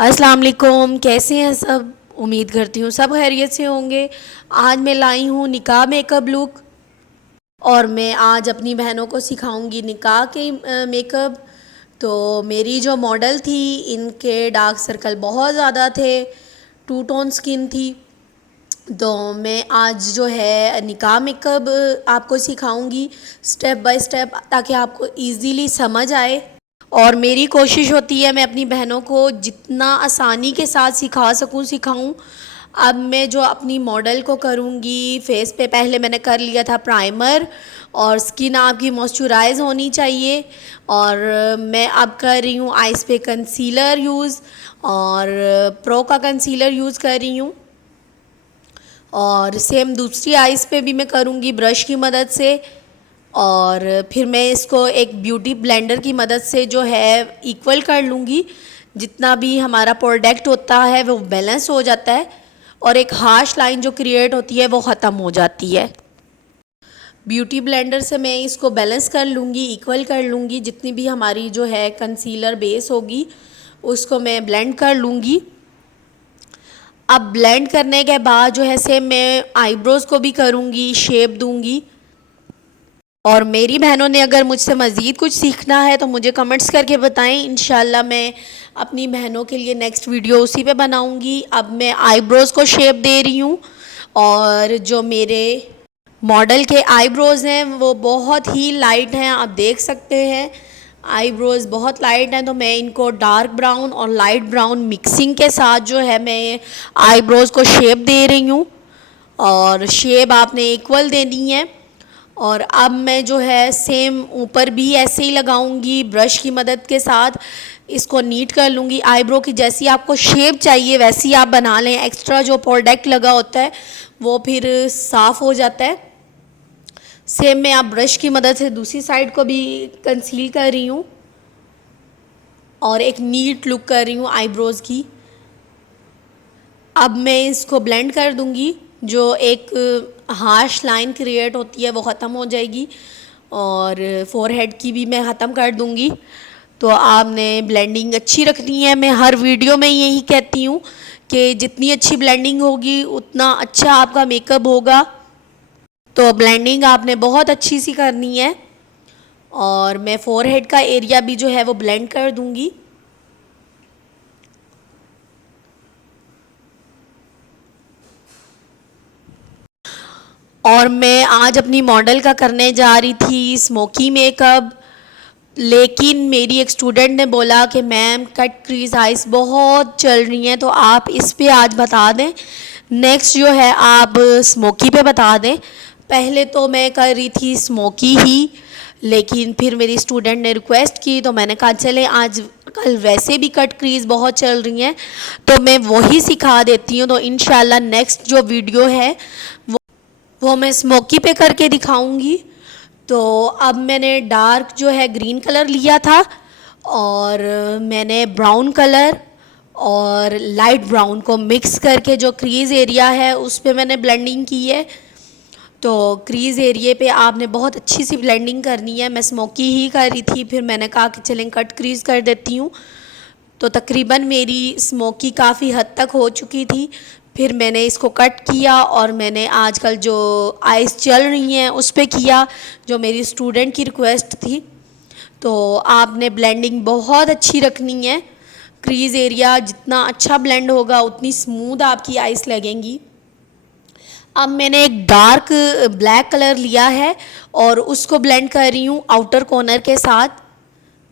अस्सलाम वालेकुम। कैसे हैं सब? उम्मीद करती हूँ सब खैरियत से होंगे। आज मैं लाई हूँ निकाह मेकअप लुक और मैं आज अपनी बहनों को सिखाऊंगी निकाह के मेकअप। तो मेरी जो मॉडल थी इनके डार्क सर्कल बहुत ज़्यादा थे, टू टोन स्किन थी। तो मैं आज जो है निकाह मेकअप आपको सिखाऊंगी स्टेप बाय स्टेप, ताकि आपको इजीली समझ आए। और मेरी कोशिश होती है मैं अपनी बहनों को जितना आसानी के साथ सिखा सकूं सिखाऊं। अब मैं जो अपनी मॉडल को करूंगी, फेस पे पहले मैंने कर लिया था प्राइमर, और स्किन आपकी मॉइस्चराइज होनी चाहिए। और मैं अब कर रही हूँ आइज़ पे कंसीलर यूज़, और प्रो का कंसीलर यूज़ कर रही हूँ। और सेम दूसरी आइज़ पे भी मैं करूँगी ब्रश की मदद से। और फिर मैं इसको एक ब्यूटी ब्लेंडर की मदद से जो है इक्वल कर लूँगी। जितना भी हमारा प्रोडक्ट होता है वो बैलेंस हो जाता है, और एक हार्श लाइन जो क्रिएट होती है वो ख़त्म हो जाती है। ब्यूटी ब्लेंडर से मैं इसको बैलेंस कर लूँगी, इक्वल कर लूँगी। जितनी भी हमारी जो है कंसीलर बेस होगी उसको मैं ब्लेंड कर लूँगी। अब ब्लेंड करने के बाद जो है सेम मैं आईब्रोज़ को भी करूँगी, शेप दूँगी। और मेरी बहनों ने अगर मुझसे मज़ीद कुछ सीखना है तो मुझे कमेंट्स करके बताएं। इंशाल्लाह मैं अपनी बहनों के लिए नेक्स्ट वीडियो उसी पे बनाऊंगी। अब मैं आईब्रोज़ को शेप दे रही हूँ, और जो मेरे मॉडल के आईब्रोज़ हैं वो बहुत ही लाइट हैं, आप देख सकते हैं आईब्रोज़ बहुत लाइट हैं। तो मैं इनको डार्क ब्राउन और लाइट ब्राउन मिक्सिंग के साथ जो है मैं आईब्रोज़ को शेप दे रही हूँ, और शेप आपने इक्वल देनी है। और अब मैं जो है सेम ऊपर भी ऐसे ही लगाऊंगी ब्रश की मदद के साथ, इसको नीट कर लूँगी। आईब्रो की जैसी आपको शेप चाहिए वैसी आप बना लें, एक्स्ट्रा जो प्रोडक्ट लगा होता है वो फिर साफ़ हो जाता है। सेम मैं आप ब्रश की मदद से दूसरी साइड को भी कंसील कर रही हूँ, और एक नीट लुक कर रही हूँ आईब्रोज़ की। अब मैं इसको ब्लेंड कर दूँगी, जो एक हार्श लाइन क्रिएट होती है वो ख़त्म हो जाएगी, और फोरहेड की भी मैं ख़त्म कर दूँगी। तो आपने ब्लेंडिंग अच्छी रखनी है। मैं हर वीडियो में यही कहती हूँ कि जितनी अच्छी ब्लेंडिंग होगी उतना अच्छा आपका मेकअप होगा। तो ब्लेंडिंग आपने बहुत अच्छी सी करनी है, और मैं फोरहेड का एरिया भी जो है वो ब्लेंड कर दूँगी। और मैं आज अपनी मॉडल का करने जा रही थी स्मोकी मेकअप, लेकिन मेरी एक स्टूडेंट ने बोला कि मैम कट क्रीज आइज बहुत चल रही हैं, तो आप इस पे आज बता दें, नेक्स्ट जो है आप स्मोकी पे बता दें। पहले तो मैं कर रही थी स्मोकी ही, लेकिन फिर मेरी स्टूडेंट ने रिक्वेस्ट की तो मैंने कहा चले आज कल वैसे भी कट क्रीज बहुत चल रही हैं तो मैं वही सिखा देती हूँ। तो इंशाल्लाह नेक्स्ट जो वीडियो है वो मैं स्मोकी पे करके दिखाऊंगी। तो अब मैंने डार्क जो है ग्रीन कलर लिया था, और मैंने ब्राउन कलर और लाइट ब्राउन को मिक्स करके जो क्रीज़ एरिया है उस पे मैंने ब्लेंडिंग की है। तो क्रीज़ एरिए पे आपने बहुत अच्छी सी ब्लेंडिंग करनी है। मैं स्मोकी ही कर रही थी, फिर मैंने कहा कि चलें कट क्रीज़ कर देती हूँ। तो तकरीबन मेरी स्मोकी काफ़ी हद तक हो चुकी थी। फिर मैंने इसको कट किया, और मैंने आजकल जो आइज़ चल रही हैं उस पे किया, जो मेरी स्टूडेंट की रिक्वेस्ट थी। तो आपने ब्लेंडिंग बहुत अच्छी रखनी है। क्रीज़ एरिया जितना अच्छा ब्लेंड होगा उतनी स्मूथ आपकी आइज़ लगेंगी। अब मैंने एक डार्क ब्लैक कलर लिया है और उसको ब्लेंड कर रही हूँ आउटर कॉर्नर के साथ।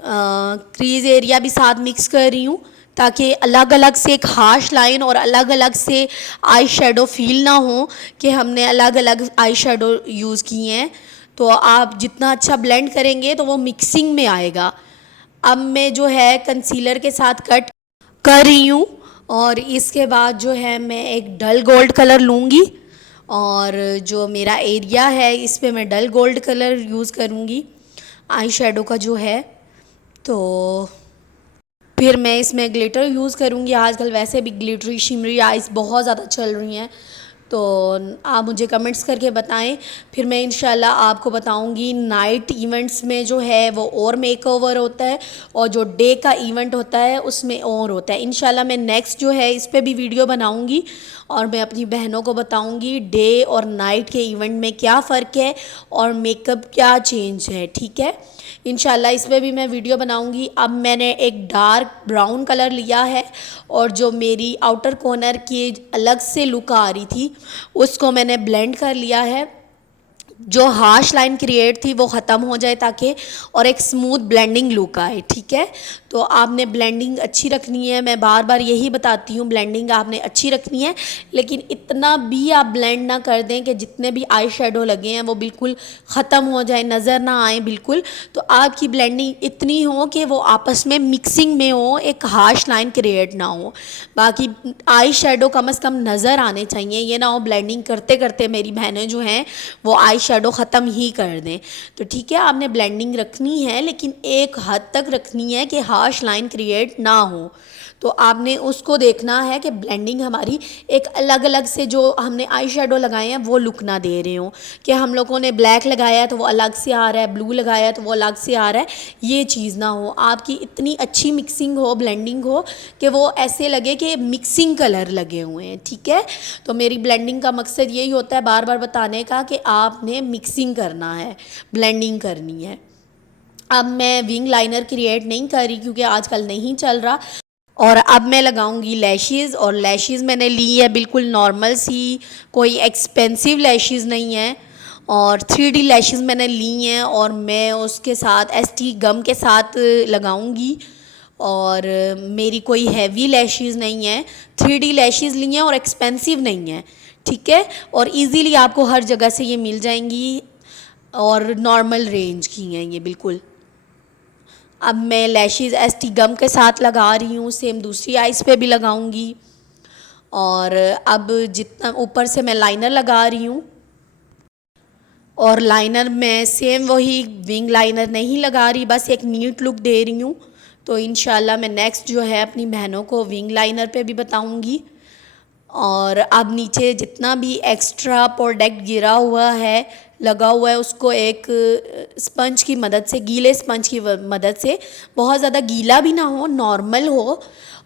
क्रीज़ एरिया भी साथ मिक्स कर रही हूँ, ताकि अलग अलग से एक हार्श लाइन और अलग अलग से आई शेडो फील ना हो कि हमने अलग अलग आई शेडो यूज़ किए हैं। तो आप जितना अच्छा ब्लेंड करेंगे तो वो मिक्सिंग में आएगा। अब मैं जो है कंसीलर के साथ कट कर रही हूँ, और इसके बाद जो है मैं एक डल गोल्ड कलर लूँगी, और जो मेरा एरिया है इस पे मैं डल गोल्ड कलर यूज़ करूँगी आई शेडो का जो है। तो फिर मैं इसमें ग्लिटर यूज़ करूँगी। आजकल वैसे भी ग्लिटरी शिमरी आइज़ बहुत ज़्यादा चल रही हैं, तो आप मुझे कमेंट्स करके बताएं, फिर मैं इंशाल्लाह आपको बताऊंगी। नाइट इवेंट्स में जो है वो और मेकओवर होता है, और जो डे का इवेंट होता है उसमें और होता है। इंशाल्लाह मैं नेक्स्ट जो है इस पर भी वीडियो बनाऊंगी, और मैं अपनी बहनों को बताऊंगी डे और नाइट के इवेंट में क्या फ़र्क है और मेकअप क्या चेंज है। ठीक है, इंशाल्लाह इस पर भी मैं वीडियो बनाऊंगी। अब मैंने एक डार्क ब्राउन कलर लिया है, और जो मेरी आउटर कॉर्नर की अलग से लुक आ रही थी उसको मैंने ब्लेंड कर लिया है। जो हार्श लाइन क्रिएट थी वो ख़त्म हो जाए ताकि और एक स्मूथ ब्लेंडिंग लुक आए। ठीक है, तो आपने ब्लेंडिंग अच्छी रखनी है, मैं बार बार यही बताती हूँ, ब्लेंडिंग आपने अच्छी रखनी है, लेकिन इतना भी आप ब्लेंड ना कर दें कि जितने भी आई शेडो लगे हैं वो बिल्कुल ख़त्म हो जाए, नज़र ना आए बिल्कुल। तो आपकी ब्लेंडिंग इतनी हो कि वो आपस में मिक्सिंग में हो, एक हार्श लाइन क्रिएट ना हो। बाकी आई शेडो कम से कम नज़र आने चाहिए, ये ना हो ब्लेंडिंग करते करते मेरी बहनें जो हैं वो आई शेडो ख़त्म ही कर दें। तो ठीक है, आपने ब्लेंडिंग रखनी है, लेकिन एक हद तक रखनी है कि हार्श लाइन क्रिएट ना हो। तो आपने उसको देखना है कि ब्लेंडिंग हमारी एक अलग अलग से, जो हमने आई शेडो लगाए हैं वो लुक ना दे रहे हो, कि हम लोगों ने ब्लैक लगाया है तो वो अलग से आ रहा है, ब्लू लगाया है तो वो अलग से आ रहा है, ये चीज़ ना हो। आपकी इतनी अच्छी मिक्सिंग हो, ब्लेंडिंग हो कि वो ऐसे लगे कि मिक्सिंग कलर लगे हुए हैं। ठीक है, तो मेरी ब्लेंडिंग का मकसद यही होता है बार बार बताने का कि आपने मिक्सिंग करना है, ब्लेंडिंग करनी है। अब मैं विंग लाइनर क्रिएट नहीं कर रही क्योंकि आजकल नहीं चल रहा, और अब मैं लगाऊंगी लैशेज़। और लैशेज़ मैंने ली है बिल्कुल नॉर्मल सी, कोई एक्सपेंसिव लैशेज़ नहीं है, और 3D लैशेज़ मैंने ली हैं, और मैं उसके साथ एसटी गम के साथ लगाऊंगी। और मेरी कोई हैवी लैशेज़ नहीं है, 3D लैशेज़ ली हैं और एक्सपेंसिव नहीं है। ठीक है, और इजीली आपको हर जगह से ये मिल जाएंगी, और नॉर्मल रेंज की हैं ये बिल्कुल। अब मैं लैशेज़ एसटी गम के साथ लगा रही हूँ, सेम दूसरी आइज़ पे भी लगाऊंगी। और अब जितना ऊपर से मैं लाइनर लगा रही हूँ, और लाइनर में सेम वही विंग लाइनर नहीं लगा रही, बस एक नीट लुक दे रही हूँ। तो इंशाल्लाह मैं नेक्स्ट जो है अपनी बहनों को विंग लाइनर पे भी बताऊँगी। और अब नीचे जितना भी एक्स्ट्रा प्रोडक्ट गिरा हुआ है, लगा हुआ है, उसको एक स्पंज की मदद से, गीले स्पंज की मदद से, बहुत ज़्यादा गीला भी ना हो, नॉर्मल हो,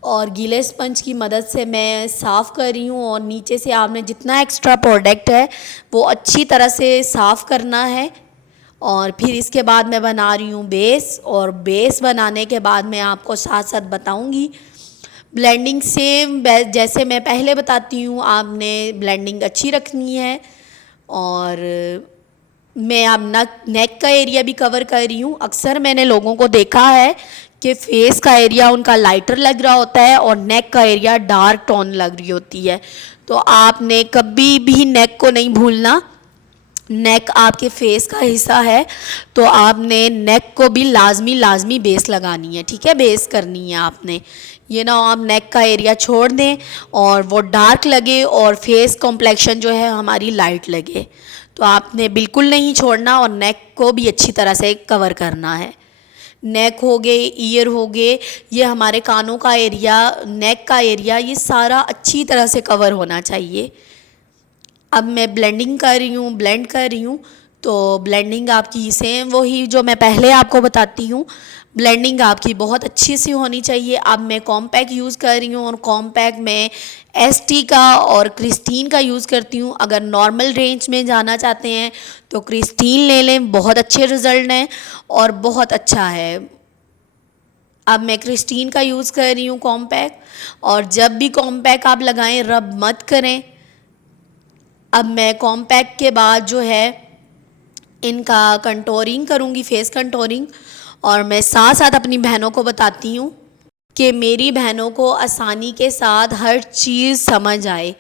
और गीले स्पंज की मदद से मैं साफ़ कर रही हूँ। और नीचे से आपने जितना एक्स्ट्रा प्रोडक्ट है वो अच्छी तरह से साफ़ करना है। और फिर इसके बाद मैं बना रही हूँ बेस, और बेस बनाने के बाद मैं आपको साथ साथ बताऊँगी ब्लेंडिंग। सेम जैसे मैं पहले बताती हूँ, आपने ब्लेंडिंग अच्छी रखनी है। और मैं अब नेक का एरिया भी कवर कर रही हूँ। अक्सर मैंने लोगों को देखा है कि फेस का एरिया उनका लाइटर लग रहा होता है और नेक का एरिया डार्क टोन लग रही होती है। तो आपने कभी भी नेक को नहीं भूलना, नेक आपके फेस का हिस्सा है, तो आपने नेक को भी लाजमी बेस लगानी है। ठीक है, बेस करनी है आपने, ये ना आप नेक का एरिया छोड़ दें और वो डार्क लगे और फेस कॉम्प्लेक्शन जो है हमारी लाइट लगे। तो आपने बिल्कुल नहीं छोड़ना, और नेक को भी अच्छी तरह से कवर करना है। नेक हो गए, ईयर हो गए, ये हमारे कानों का एरिया, नेक का एरिया, ये सारा अच्छी तरह से कवर होना चाहिए। अब मैं ब्लेंडिंग कर रही हूँ, ब्लेंड कर रही हूँ। तो ब्लेंडिंग आपकी सेम वही जो मैं पहले आपको बताती हूँ, ब्लेंडिंग आपकी बहुत अच्छी सी होनी चाहिए। अब मैं कॉम्पैक्ट यूज़ कर रही हूँ, और कॉम्पैक्ट में एसटी का और क्रिस्टीन का यूज़ करती हूँ। अगर नॉर्मल रेंज में जाना चाहते हैं तो क्रिस्टीन ले लें, बहुत अच्छे रिज़ल्ट हैं और बहुत अच्छा है। अब मैं क्रिस्टीन का यूज़ कर रही हूँ कॉम्पैक्ट। और जब भी कॉम्पैक्ट आप लगाएं रब मत करें। अब मैं कॉम्पैक्ट के बाद जो है इनका कंटोरिंग करूँगी, फेस कंटोरिंग। और मैं साथ साथ अपनी बहनों को बताती हूँ कि मेरी बहनों को आसानी के साथ हर चीज़ समझ आए।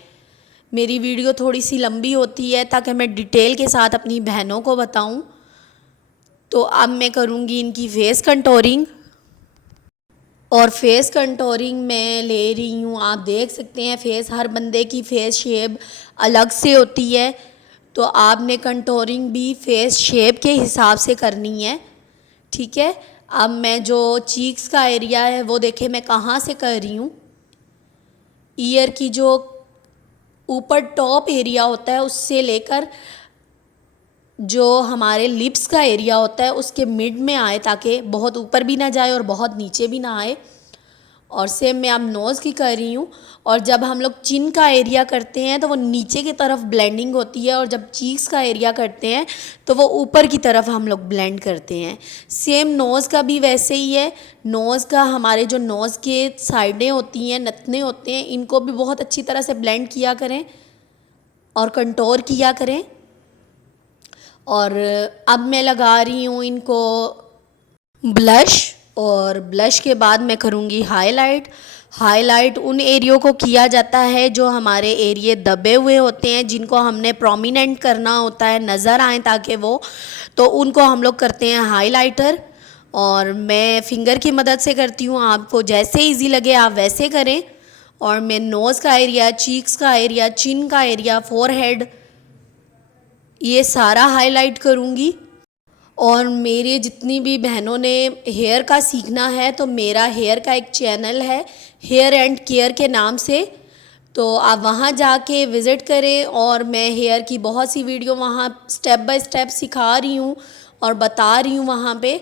मेरी वीडियो थोड़ी सी लंबी होती है ताकि मैं डिटेल के साथ अपनी बहनों को बताऊँ। तो अब मैं करूँगी इनकी फेस कंटोरिंग। और फेस कंटोरिंग मैं ले रही हूँ, आप देख सकते हैं फेस, हर बंदे की फेस शेप अलग से होती है, तो आपने कंटोरिंग भी फेस शेप के हिसाब से करनी है। ठीक है, अब मैं जो चीक्स का एरिया है वो देखे मैं कहाँ से कर रही हूँ। ईयर की जो ऊपर टॉप एरिया होता है उससे लेकर जो हमारे लिप्स का एरिया होता है उसके मिड में आए, ताकि बहुत ऊपर भी ना जाए और बहुत नीचे भी ना आए। और सेम मैं अब नोज़ की कर रही हूँ। और जब हम लोग चिन का एरिया करते हैं तो वो नीचे की तरफ ब्लेंडिंग होती है, और जब चीक्स का एरिया करते हैं तो वो ऊपर की तरफ हम लोग ब्लेंड करते हैं। सेम नोज़ का भी वैसे ही है। नोज़ का हमारे जो नोज़ के साइडें होती हैं, नथने होते हैं, इनको भी बहुत अच्छी तरह से ब्लेंड किया करें और कंटोर किया करें। और अब मैं लगा रही हूँ इनको ब्लश, और ब्लश के बाद मैं करूँगी हाईलाइट। हाईलाइट उन एरियो को किया जाता है जो हमारे एरिए दबे हुए होते हैं, जिनको हमने प्रोमिनेंट करना होता है, नज़र आए ताकि वो, तो उनको हम लोग करते हैं हाईलाइटर। और मैं फिंगर की मदद से करती हूँ, आपको जैसे इजी लगे आप वैसे करें। और मैं नोज़ का एरिया, चीक्स का एरिया, चिन का एरिया, फोरहेड, ये सारा हाईलाइट करूँगी। और मेरे जितनी भी बहनों ने हेयर का सीखना है तो मेरा हेयर का एक चैनल है हेयर एंड केयर के नाम से, तो आप वहाँ जाके विज़िट करें। और मैं हेयर की बहुत सी वीडियो वहाँ स्टेप बाय स्टेप सिखा रही हूँ और बता रही हूँ वहाँ पे।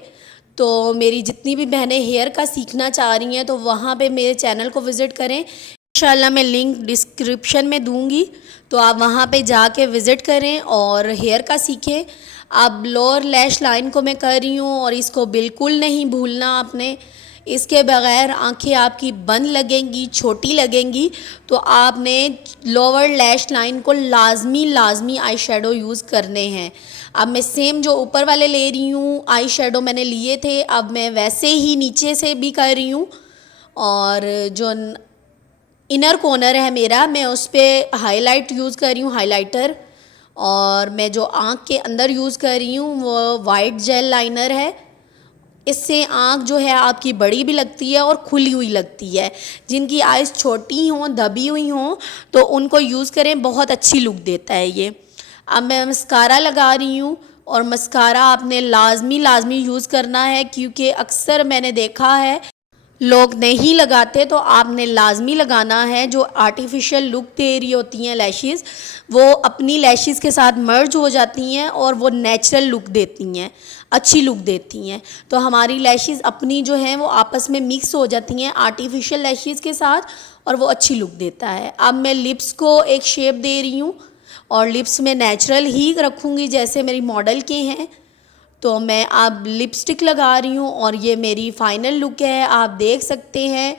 तो मेरी जितनी भी बहनें हेयर का सीखना चाह रही हैं तो वहाँ पे मेरे चैनल को विज़िट करें। इंशाल्लाह मैं लिंक डिस्क्रिप्शन में दूंगी, तो आप वहाँ पे जाके विज़िट करें और हेयर का सीखें। अब लोअर लैश लाइन को मैं कर रही हूँ, और इसको बिल्कुल नहीं भूलना आपने। इसके बगैर आंखें आपकी बंद लगेंगी, छोटी लगेंगी। तो आपने लोअर लैश लाइन को लाजमी आई शेडो यूज़ करने हैं। अब मैं सेम जो ऊपर वाले ले रही हूँ, आई शेडो मैंने लिए थे, अब मैं वैसे ही नीचे से भी कर रही हूँ। और जो इनर कॉर्नर है मेरा, मैं उस पर हाईलाइट यूज़ कर रही हूँ, हाइलाइटर। और मैं जो आँख के अंदर यूज़ कर रही हूँ वो वाइट जेल लाइनर है। इससे आँख जो है आपकी बड़ी भी लगती है और खुली हुई लगती है। जिनकी आइज़ छोटी हों, दबी हुई हों, तो उनको यूज़ करें, बहुत अच्छी लुक देता है ये। अब मैं मस्कारा लगा रही हूँ, और मस्कारा आपने लाजमी यूज़ करना है, क्योंकि अक्सर मैंने देखा है लोग नहीं लगाते, तो आपने लाजमी लगाना है। जो आर्टिफिशियल लुक दे रही होती हैं लैशेज़, वो अपनी लैशेज़ के साथ मर्ज हो जाती हैं और वो नेचुरल लुक देती हैं, अच्छी लुक देती हैं। तो हमारी लैशेज़ अपनी जो हैं वो आपस में मिक्स हो जाती हैं आर्टिफिशियल लैशेज़ के साथ, और वो अच्छी लुक देता है। अब मैं लिप्स को एक शेप दे रही हूँ, और लिप्स में नेचुरल ही रखूँगी जैसे मेरी मॉडल के हैं। तो मैं अब लिपस्टिक लगा रही हूँ, और ये मेरी फ़ाइनल लुक है। आप देख सकते हैं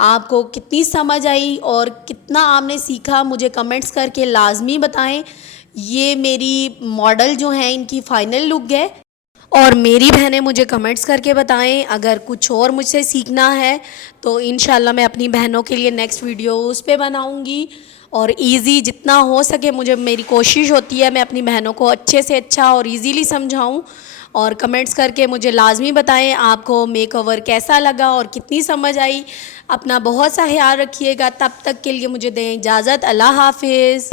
आपको कितनी समझ आई और कितना आपने सीखा, मुझे कमेंट्स करके लाजमी बताएं। ये मेरी मॉडल जो हैं इनकी फ़ाइनल लुक है। और मेरी बहनें मुझे कमेंट्स करके बताएं, अगर कुछ और मुझसे सीखना है तो इंशाल्लाह मैं अपनी बहनों के लिए नेक्स्ट वीडियो उस पे बनाऊंगी। और इजी जितना हो सके, मुझे मेरी कोशिश होती है मैं अपनी बहनों को अच्छे से अच्छा और इजीली समझाऊं। और कमेंट्स करके मुझे लाजमी बताएं आपको मेकओवर कैसा लगा और कितनी समझ आई। अपना बहुत सा ख्याल रखिएगा। तब तक के लिए मुझे दें इजाज़त। अल्लाह हाफिज़।